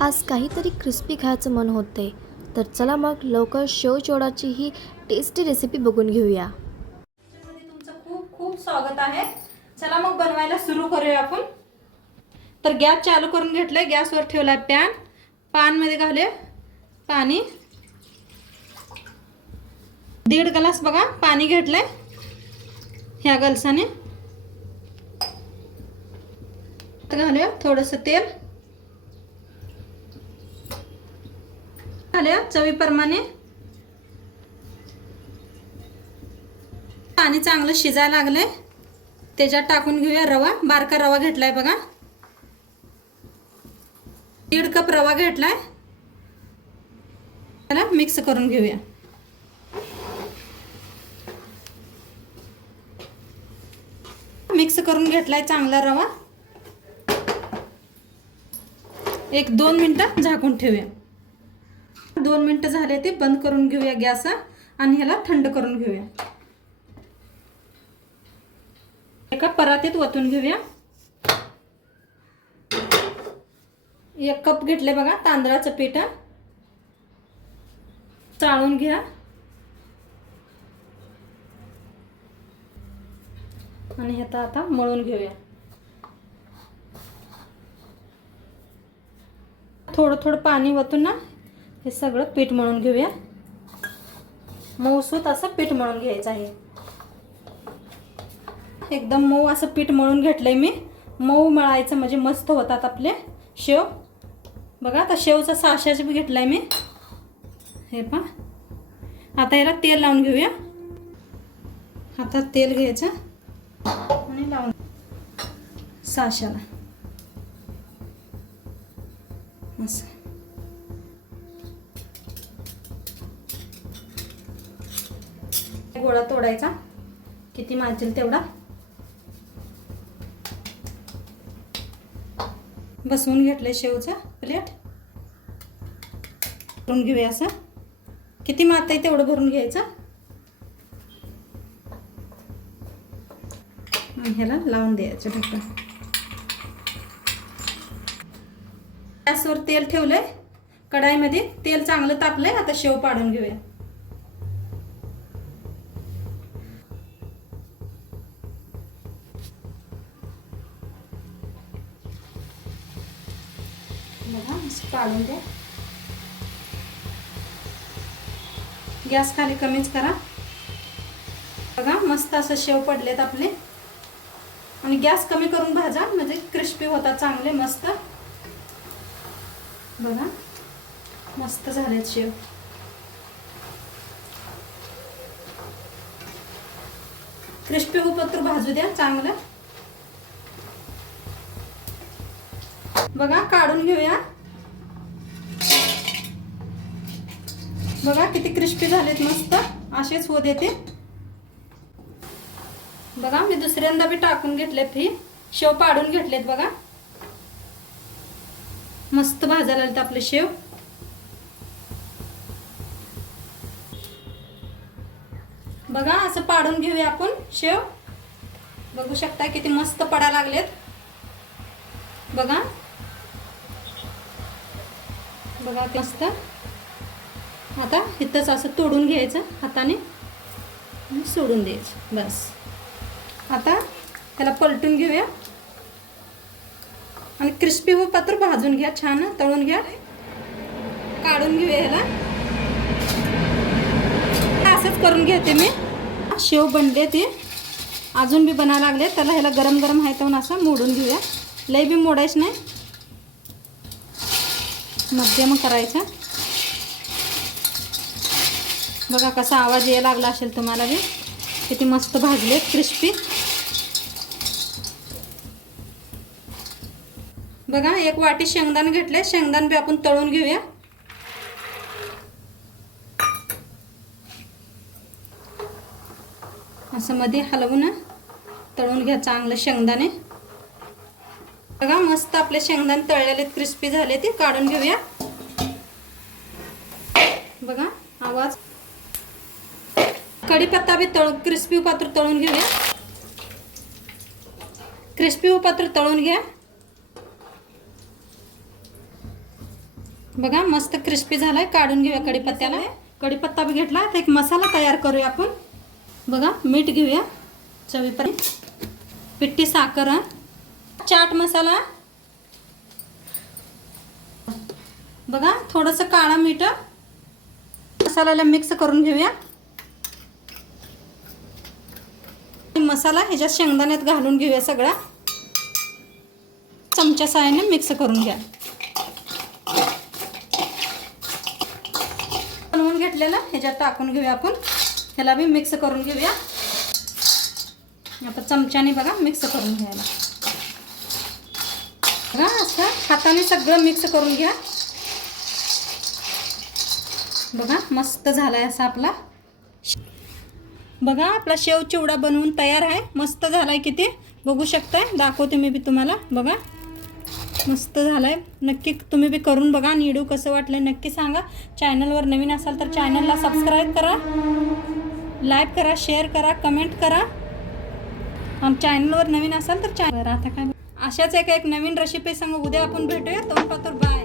आज काहीतरी क्रिस्पी खायचं मन होते तर चला मग लवकर शेवचोडाची ही टेस्टी रेसिपी बघून घेऊया. तुमचं खूप खूप स्वागत आहे. चला मग बनवायला सुरू करूया आपण. तर गॅस चालू करून घेतलंय. गॅसवर ठेवलाय पॅन. पॅनमध्ये घाले पाणी. दीड ग्लास बघा पाणी घेतलंय. ह्या गलसाने. घालूया थोडंसं तेल. झाल्या चवीप्रमाणे. पाणी चांगलं शिजायला लागलंय. त्याच्यात टाकून घेऊया रवा. बारका रवा घेतलाय बघा. दीड कप रवा घेतलाय. त्याला मिक्स करून घेऊया. मिक्स करून घेतलाय चांगला रवा. एक दोन मिनटं झाकून ठेवूया. दोन मिनटं झाले ते बंद करून घेऊया गॅस आणि ह्याला थंड करून घेऊया. एका परातीत वतून घेऊया. एक कप घेतले बघा तांदळाचं पीठ. चाळून घ्या. आणि ह्याचा आता मळून घेऊया. थोडं थोडं पाणी वतून ना हे सगळं पीठ मळून घेऊया. मऊसूत असं पीठ मळून घ्यायचं आहे. एकदम मऊ असं पीठ मळून घेतलंय मी. मऊ मळायचं म्हणजे मस्त होतात आपले शेव. बघा आता शेवचा साशाच बी घेतलाय मी. हे पा आता याला तेल लावून घेऊया. आता तेल घ्यायचं आणि लावून साशाला. असं. गोळा तोडायचा. किती मारतील तेवढा? बसवून घेतले शेवचं प्लेट भरून घेऊया असं. किती मात आहे तेवढं भरून घ्यायचं? आणि ह्याला लावून द्यायचं ढक्कन गॅसवर तेल ठेवलंय. कढाईमध्ये तेल चांगलं तापलंय. आता शेव पाडून घेऊया. बघा असं काढून द्या गॅस खाली कमीच करा. बघा मस्त असं शेव पडलेत आपले. आणि गॅस कमी करून भाजा म्हणजे क्रिस्पी होतात चांगले मस्त. बघा मस्त झालेत शेव. क्रिस्पी होपत्र भाजू द्या चांगलं. बघा काढून घेऊया. बघा किती क्रिस्पी झालेत मस्त. असेच होत येते बघा मी दुसऱ्यांदा बी टाकून घेतलेत फी शेव पाडून घेतलेत बघा. मस्त भाजायला आलेत आपले शेव. बघा असं पाडून घेऊया आपण शेव. बघू शकता किती मस्त पडा लागलेत. बघा. बघा ते मस्त. आता इथंच असं तोडून घ्यायचं हाताने. आणि सोडून द्यायचं बस. आता त्याला पलटून घेऊया. आणि क्रिस्पी हो पात्र भाजून घ्या छान तळून घ्या. काढून घेऊया ह्याला. असंच करून घेते मी. शेव बनले ते. अजून बी बनायला लागले. त्याला ह्याला गरम गरम आहे तर असं मोडून घेऊया. लय बी मोडायचं नाही. मध्यम करायचा. बघा कसा आवाज यायला लागला असेल तुम्हाला बी. किती मस्त भाजले क्रिस्पी बघा एक वाटी शेंगदाणे घेतले. शेंगदाणे बी आपण तळून घेऊया. असं मध्ये हलवून तळून घ्या चांगलं शेंगदाणे. बघा मस्त आपले शेंगदाण तळलेले क्रिस्पी झाले ते काढून घेऊया. बघा आवाज. कढीपत्ता बी तळ क्रिस्पी पात्र तळून घेऊया. क्रिस्पी पात्र तळून घ्या. बघा मस्त क्रिस्पी झालाय काढून घेऊया कढीपत्त्याला. कढीपत्ता बी घेतला तर एक मसाला तयार करूया आपण. बघा मीठ घेऊया चवीपर्यंत. पिट्टी साखर चाट मसाला. बघा थोडंसं काळा मीठ मसाल्याला मिक्स करून घेऊया. मसाला ह्याच्यात शेंगदाण्यात घालून घेऊया सगळा. चमच्या साहाय्याने मिक्स करून घ्या. बनवून घेतलेलं ह्याच्यात टाकून घेऊया आपण. ह्याला बी मिक्स करून घेऊया. आपण चमच्याने बघा मिक्स करून घ्यायला. हा असं हाताने सगळं मिक्स करून घ्या. बघा मस्त झालाय असा आपला. बघा आपला शेव चिवडा बनवून तयार आहे. मस्त झालाय किती? बघू शकताय? दाखवते मी बी तुम्हाला. बघा. मस्त झालाय. नक्की तुम्ही बी करून बघा. आणि व्हिडिओ कसं वाटलं नक्की सांगा. चॅनलवर नवीन असाल तर चॅनलला सबस्क्राईब करा. लाईक करा शेअर करा कमेंट करा. आम चॅनलवर नवीन असाल तर चॅनल आता काय? अशाच एक एक नवीन रेसिपी सांगू उद्या आपण भेटूया. तोपर्यंत बाय